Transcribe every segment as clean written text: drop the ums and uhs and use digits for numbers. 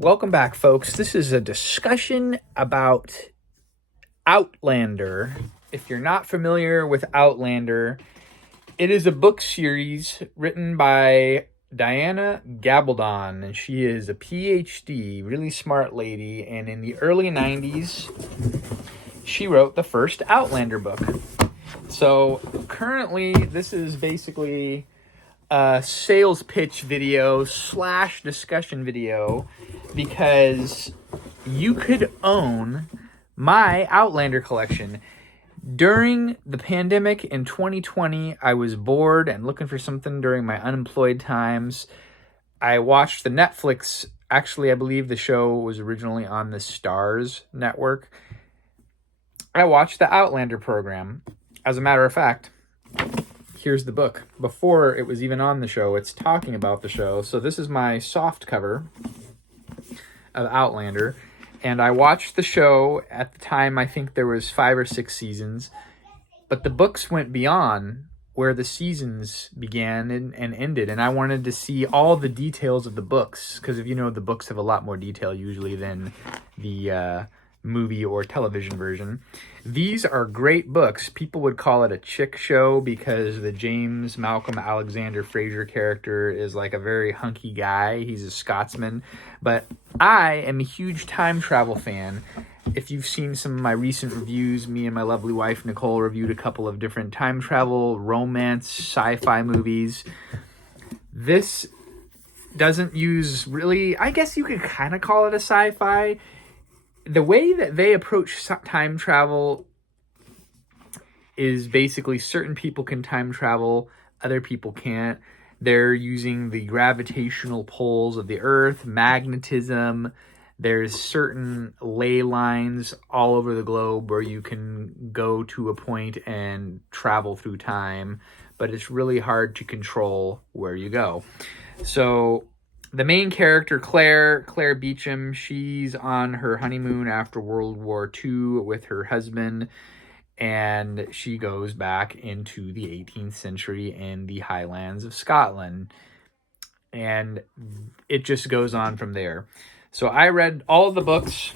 Welcome back, folks. This is a discussion about Outlander. If you're not familiar with Outlander, it is a book series written by Diana Gabaldon, and she is a PhD, really smart lady, and in the early 90s, she wrote the first Outlander book. So currently, this is basically a sales pitch video / discussion video because you could own my Outlander collection. During the pandemic in 2020, I was bored and looking for something during my unemployed times. I watched the Netflix, actually I believe the show was originally on the Stars network. I watched the Outlander program. As a matter of fact, here's the book. Before it was even on the show, it's talking about the show. So this is my soft cover of Outlander. And I watched the show at the time. I think there was 5 or 6 seasons. But the books went beyond where the seasons began and ended. And I wanted to see all the details of the books. Because if you know, the books have a lot more detail usually than the movie or television version. These are great books. People would call it a chick show because the James Malcolm Alexander Fraser character is like a very hunky guy. He's a Scotsman. But I am a huge time travel fan. If you've seen some of my recent reviews, me and my lovely wife Nicole reviewed a couple of different time travel, romance, sci-fi movies. This doesn't use really, I guess you could kind of call it a sci-fi. The way that they approach time travel is basically certain people can time travel, other people can't. They're using the gravitational pulls of the Earth, magnetism. There's certain ley lines all over the globe where you can go to a point and travel through time, but it's really hard to control where you go. So the main character, Claire Beecham, she's on her honeymoon after World War II with her husband, and she goes back into the 18th century in the Highlands of Scotland. And it just goes on from there. So I read all the books.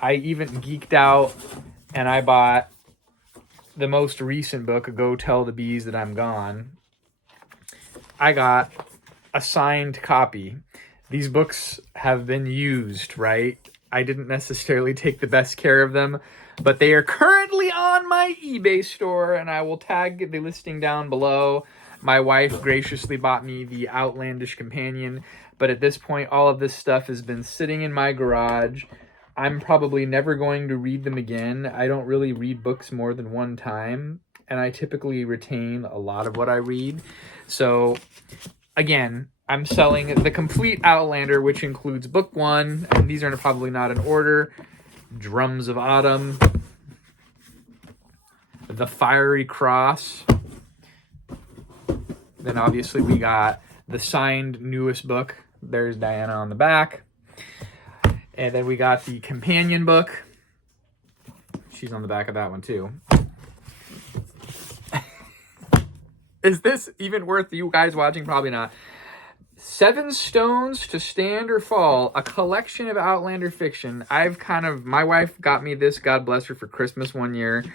I even geeked out, and I bought the most recent book, Go Tell the Bees That I'm Gone. I got a signed copy. These books have been used, right? I didn't necessarily take the best care of them, but they are currently on my eBay store, and I will tag the listing down below. My wife graciously bought me the Outlandish Companion, but at this point, all of this stuff has been sitting in my garage. I'm probably never going to read them again. I don't really read books more than one time, and I typically retain a lot of what I read. So again, I'm selling the complete Outlander, which includes book 1, and these are probably not in order. Drums of Autumn, The Fiery Cross. Then obviously we got the signed newest book. There's Diana on the back. And then we got the companion book. She's on the back of that one too. Is this even worth you guys watching? Probably not. 7 Stones to Stand or Fall, a collection of Outlander fiction. My wife got me this, God bless her, for Christmas one year.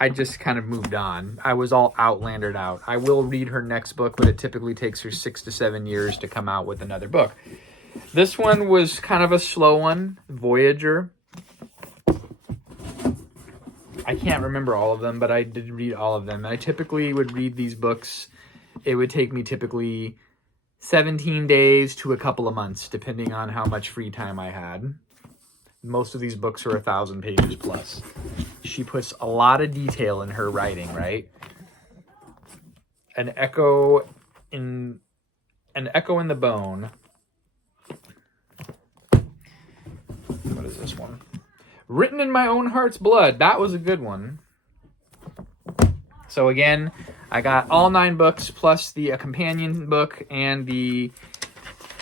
I just kind of moved on. I was all Outlandered out. I will read her next book, but it typically takes her 6 to 7 years to come out with another book. This one was kind of a slow one, Voyager. I can't remember all of them, but I did read all of them. I typically would read these books. It would take me typically 17 days to a couple of months, depending on how much free time I had. Most of these books are 1,000 pages plus. She puts a lot of detail in her writing, right? An echo in the bone. What is this one? Written in My Own Heart's Blood. That was a good one. So again, I got all 9 books plus the companion book and the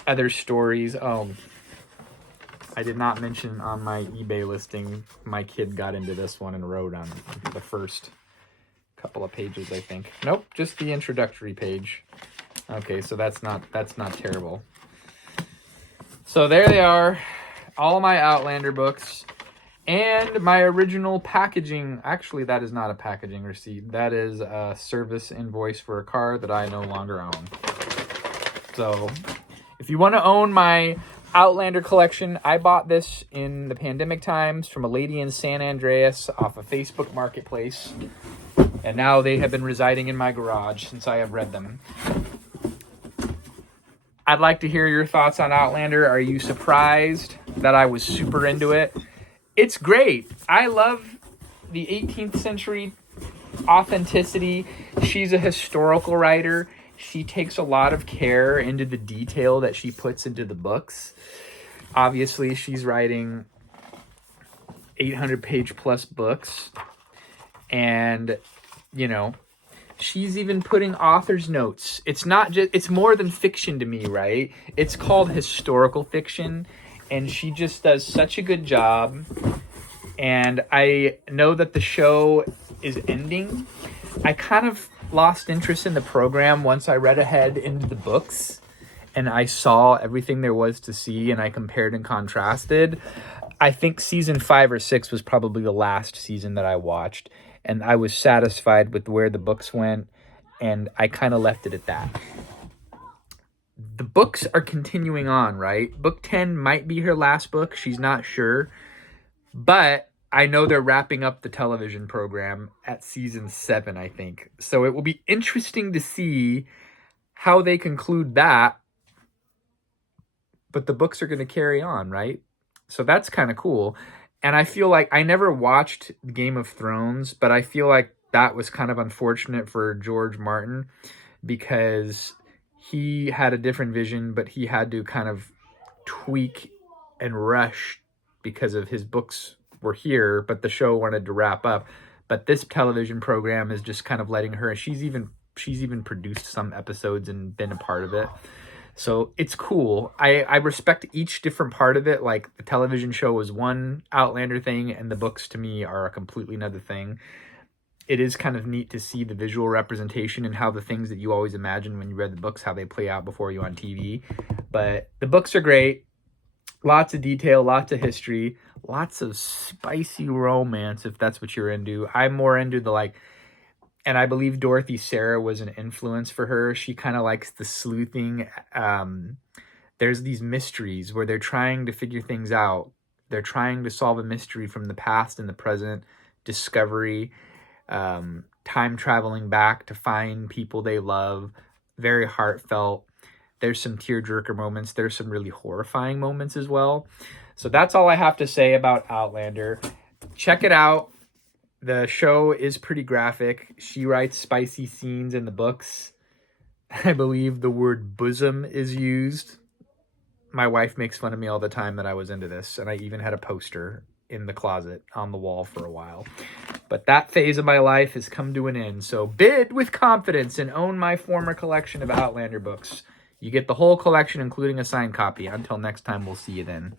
other stories. Oh, I did not mention on my eBay listing, my kid got into this one and wrote on the first couple of pages, I think. Nope, just the introductory page. Okay, so that's not terrible. So there they are, all of my Outlander books. And my original packaging, actually that is not a packaging receipt. That is a service invoice for a car that I no longer own. So if you want to own my Outlander collection, I bought this in the pandemic times from a lady in San Andreas off a Facebook Marketplace. And now they have been residing in my garage since I have read them. I'd like to hear your thoughts on Outlander. Are you surprised that I was super into it? It's great. I love the 18th century authenticity. She's a historical writer. She takes a lot of care into the detail that she puts into the books. Obviously, she's writing 800-page plus books. And, you know, she's even putting author's notes. It's not just, it's more than fiction to me, right? It's called historical fiction. And she just does such a good job. And I know that the show is ending. I kind of lost interest in the program once I read ahead into the books. And I saw everything there was to see. And I compared and contrasted. I think season 5 or 6 was probably the last season that I watched. And I was satisfied with where the books went. And I kind of left it at that. The books are continuing on, right? Book 10 might be her last book. She's not sure. But I know they're wrapping up the television program at season 7, I think. So it will be interesting to see how they conclude that. But the books are going to carry on, right? So that's kind of cool. And I feel like I never watched Game of Thrones, but I feel like that was kind of unfortunate for George Martin because he had a different vision, but he had to kind of tweak and rush because of his books were here, but the show wanted to wrap up. But this television program is just kind of letting her, she's even produced some episodes and been a part of it. So it's cool. I respect each different part of it. Like the television show is one Outlander thing and the books to me are a completely another thing. It is kind of neat to see the visual representation and how the things that you always imagine when you read the books, how they play out before you on TV. But the books are great. Lots of detail, lots of history, lots of spicy romance, if that's what you're into. I'm more into the and I believe Dorothy Sayre was an influence for her. She kind of likes the sleuthing. There's these mysteries where they're trying to figure things out. They're trying to solve a mystery from the past and the present, discovery, time traveling back to find people they love. Very heartfelt. There's some tearjerker moments. There's some really horrifying moments as well. So that's all I have to say about Outlander. Check it out. The show is pretty graphic. She writes spicy scenes in the books. I believe the word bosom is used. My wife makes fun of me all the time that I was into this. And I even had a poster in the closet on the wall for a while. But that phase of my life has come to an end. So bid with confidence and own my former collection of Outlander books. You get the whole collection, including a signed copy. Until next time, we'll see you then.